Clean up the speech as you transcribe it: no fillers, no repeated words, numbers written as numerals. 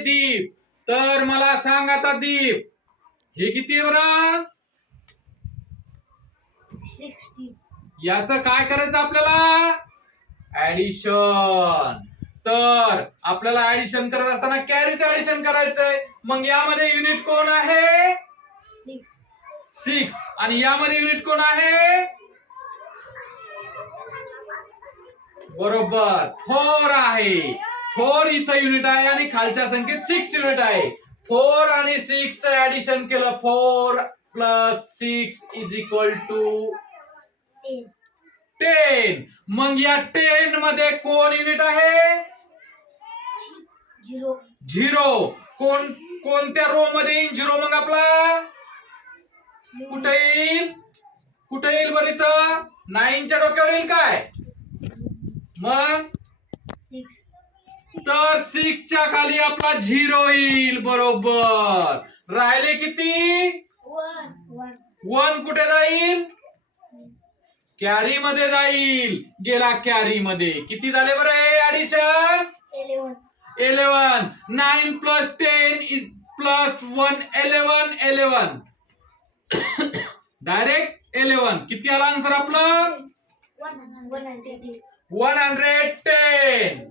दीप. तर मला सांग आता दीप, हे किती आहे बरं? 60. याचं काय करायचं आपल्याला? ऍडिशन. तर आपल्याला ऍडिशन करत असताना कॅरीचं ऍडिशन करायचंय. मग यामध्ये युनिट कोण आहे? 6. आणि यामध्ये युनिट कोण आहे? बरोबर 4 आहे. 4 इथं युनिट आहे आणि खालच्या संख्येत 6 युनिट आहे. 4 आणि 6 च ऍडिशन केलं. 4 + 6 = 10. मग या 10 मध्ये कोण युनिट आहे? 0. कोणत्या रो मध्ये येईल 0? मग आपला कुठे येईल? कुठे येईल बरं? इथं 9 च्या डोक्यावर येईल काय? मग 6. तर 6 च्या खाली आपला 0 येईल. बरोबर. राहिले किती? 1 कुठे जाईल? कॅरी मध्ये जाईल. गेला कॅरी मध्ये. किती झाले बरं हे ऍडिशन? 11. 9 + 10 + 1 11. डायरेक्ट 11. किती आला आन्सर आपलं? 110. 110.